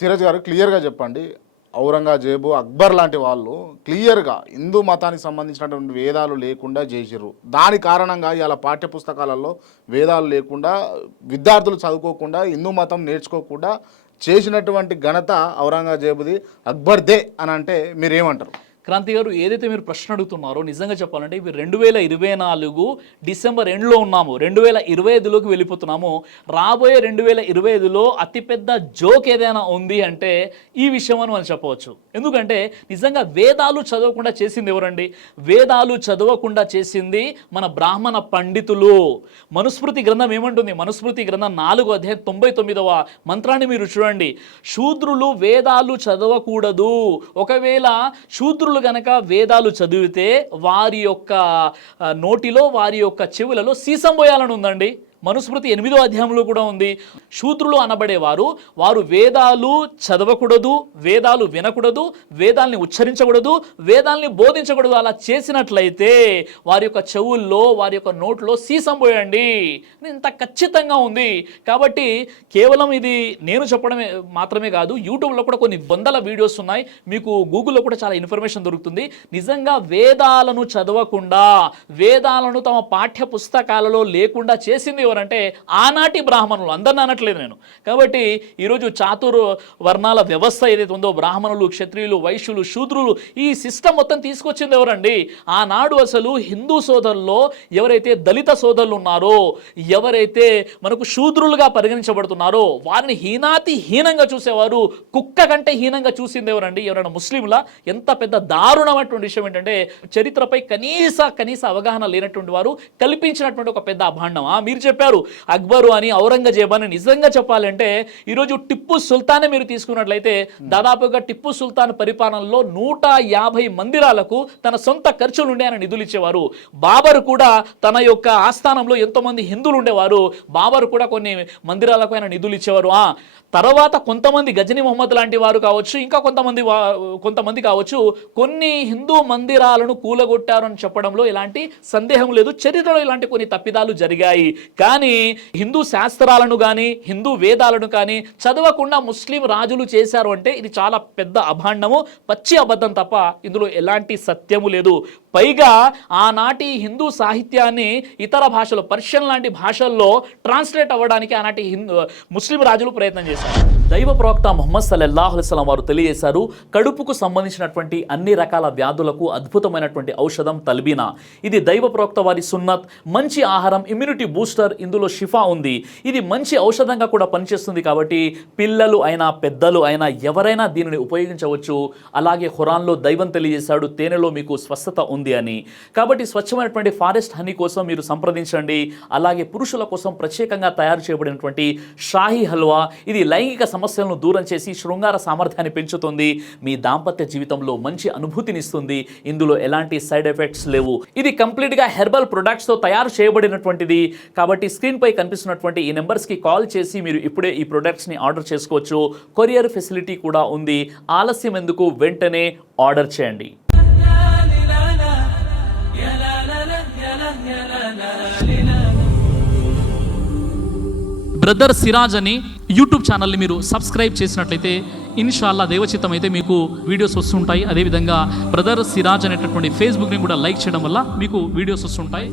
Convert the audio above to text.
సిరాజ్ గారు క్లియర్గా చెప్పండి, ఔరంగజేబు అక్బర్ లాంటి వాళ్ళు క్లియర్గా హిందూ మతానికి సంబంధించినటువంటి వేదాలు లేకుండా చేసిర్రు. దాని కారణంగా ఇలా పాఠ్యపుస్తకాలలో వేదాలు లేకుండా విద్యార్థులు చదువుకోకుండా హిందూ మతం నేర్చుకోకుండా చేసినటువంటి ఘనత ఔరంగజేబుది, అక్బర్దే అని అంటే మీరేమంటారు? క్రాంతి గారు, ఏదైతే మీరు ప్రశ్న అడుగుతున్నారో నిజంగా చెప్పాలంటే ఇవి 2024 డిసెంబర్ ఎండ్లో ఉన్నాము, 2025లోకి వెళ్ళిపోతున్నాము. రాబోయే 2025లో అతిపెద్ద జోక్ ఏదైనా ఉంది అంటే ఈ విషయం అని మనం చెప్పవచ్చు. ఎందుకంటే నిజంగా వేదాలు చదవకుండా చేసింది ఎవరండి? వేదాలు చదవకుండా చేసింది మన బ్రాహ్మణ పండితులు. మనుస్మృతి గ్రంథం ఏమంటుంది? మనుస్మృతి గ్రంథం 4వ అధ్యాయం 99వ మంత్రాన్ని మీరు చూడండి. శూద్రులు వేదాలు చదవకూడదు. ఒకవేళ శూద్రులు గనక వేదాలు చదివితే వారి యొక్క నోటిలో వారి యొక్క చెవులలో సీసం పోయాలని ఉందండి. మనుస్మృతి 8వ అధ్యాయంలో కూడా ఉంది. శూద్రులు అనబడేవారు వారు వేదాలు చదవకూడదు, వేదాలు వినకూడదు, వేదాల్ని ఉచ్చరించకూడదు, వేదాల్ని బోధించకూడదు. అలా చేసినట్లయితే వారి యొక్క చెవుల్లో వారి యొక్క నోట్లో సీసం పోయండి. ఇంత ఖచ్చితంగా ఉంది. కాబట్టి కేవలం ఇది నేను చెప్పడమే మాత్రమే కాదు, యూట్యూబ్లో కూడా కొన్ని వందల వీడియోస్ ఉన్నాయి, మీకు గూగుల్లో కూడా చాలా ఇన్ఫర్మేషన్ దొరుకుతుంది. నిజంగా వేదాలను చదవకుండా వేదాలను తమ పాఠ్య పుస్తకాలలో లేకుండా చేసింది ఎవరంటే ఆనాటి బ్రాహ్మణులు. అందరిని అనట్లేదు నేను. కాబట్టి ఈరోజు చాతుర్వర్ణాల వ్యవస్థ ఏదైతే ఉందో, బ్రాహ్మణులు, క్షత్రియులు, వైశ్యులు, శూద్రులు, ఈ సిస్టమ్ మొత్తం తీసుకొచ్చింది ఎవరండి? ఆనాడు అసలు హిందూ సోదరుల్లో ఎవరైతే దళిత సోదరులు ఉన్నారో, ఎవరైతే మనకు శూద్రులుగా పరిగణించబడుతున్నారో వారిని హీనంగా చూసేవారు. కుక్క కంటే హీనంగా చూసింది ఎవరండి? ఎవరైనా ముస్లింలా? ఎంత పెద్ద దారుణమైనటువంటి విషయం ఏంటంటే చరిత్రపై కనీస అవగాహన లేనటువంటి వారు కల్పించినటువంటి ఒక పెద్ద అభాండం. మీరు చెప్పారు అక్బరు అని, ఔరంగజేబు అని. నిజంగా చెప్పాలంటే ఈరోజు టిప్పు సుల్తానే మీరు తీసుకున్నట్లయితే దాదాపుగా టిప్పు సుల్తాన్ పరిపాలనలో 150 మందిరాలకు తన సొంత ఖర్చులు ఉండే ఆయన నిధులు ఇచ్చేవారు. బాబర్ కూడా తన యొక్క ఆస్థానంలో ఎంతోమంది హిందువులు ఉండేవారు, బాబర్ కూడా కొన్ని మందిరాలకు ఆయన నిధులు ఇచ్చేవారు. తర్వాత కొంతమంది గజనీ మొహమ్మద్ లాంటి వారు కావచ్చు, ఇంకా కొంతమంది కావచ్చు, కొన్ని హిందూ మందిరాలను కూలగొట్టారు అని చెప్పడంలో ఎలాంటి సందేహం లేదు. చరిత్రలో ఇలాంటి కొన్ని తప్పిదాలు జరిగాయి. కానీ హిందూ శాస్త్రాలను కానీ హిందూ వేదాలను కానీ చదవకుండా ముస్లిం రాజులు చేశారు అంటే ఇది చాలా పెద్ద అభాండము, పచ్చి అబద్ధం తప్ప ఇందులో ఎలాంటి సత్యము లేదు. పైగా ఆనాటి హిందూ సాహిత్యాన్ని ఇతర భాషలో, పర్షియన్ లాంటి భాషల్లో ట్రాన్స్లేట్ అవ్వడానికి ఆనాటి ముస్లిం రాజులు ప్రయత్నం చేశారు. దైవ ప్రవక్త ముహమ్మద్ సల్లల్లాహు అలైహి వసల్లం వారు తెలియజేశారు, కడుపుకు సంబంధించినటువంటి అన్ని రకాల వ్యాధులకు అద్భుతమైనటువంటి ఔషధం తల్బీనా. ఇది దైవ ప్రవక్త వారి సున్నత్, మంచి ఆహారం, ఇమ్యూనిటీ బూస్టర్, ఇందులో షిఫా ఉంది. ఇది మంచి ఔషధంగా కూడా పనిచేస్తుంది. కాబట్టి పిల్లలు అయినా పెద్దలు అయినా ఎవరైనా దీనిని ఉపయోగించవచ్చు. అలాగే ఖురాన్లో దైవం తెలియజేశాడు, తేనెలో మీకు స్వస్థత ఉంది అని. కాబట్టి స్వచ్ఛమైనటువంటి ఫారెస్ట్ హనీ కోసం మీరు సంప్రదించండి. అలాగే పురుషుల కోసం ప్రత్యేకంగా తయారు చేయబడినటువంటి షాహీ హల్వా, ఇది లైంగిక సమస్యలను దూరం చేసి శృంగార సామర్థ్యాన్ని పెంచుతుంది, మీ దాంపత్య జీవితంలో మంచి అనుభూతినిస్తుంది. ఇందులో ఎలాంటి సైడ్ ఎఫెక్ట్స్ లేవు. ఇది కంప్లీట్గా హెర్బల్ ప్రొడక్ట్స్తో తయారు చేయబడినటువంటిది. కాబట్టి స్క్రీన్ పై కనిపిస్తున్నటువంటి ఈ నెంబర్స్కి కాల్ చేసి మీరు ఇప్పుడే ఈ ప్రొడక్ట్స్ని ఆర్డర్ చేసుకోవచ్చు. కొరియర్ ఫెసిలిటీ కూడా ఉంది. ఆలస్యం ఎందుకు, వెంటనే ఆర్డర్ చేయండి. బ్రదర్ సిరాజ్ అని యూట్యూబ్ ఛానల్ని మీరు సబ్స్క్రైబ్ చేసినట్లయితే ఇన్షాల్లా దైవచిత్తం అయితే మీకు వీడియోస్ వస్తుంటాయి. అదేవిధంగా బ్రదర్ సిరాజ్ అనేటటువంటి ఫేస్బుక్ని కూడా లైక్ చేయడం వల్ల మీకు వీడియోస్ వస్తుంటాయి.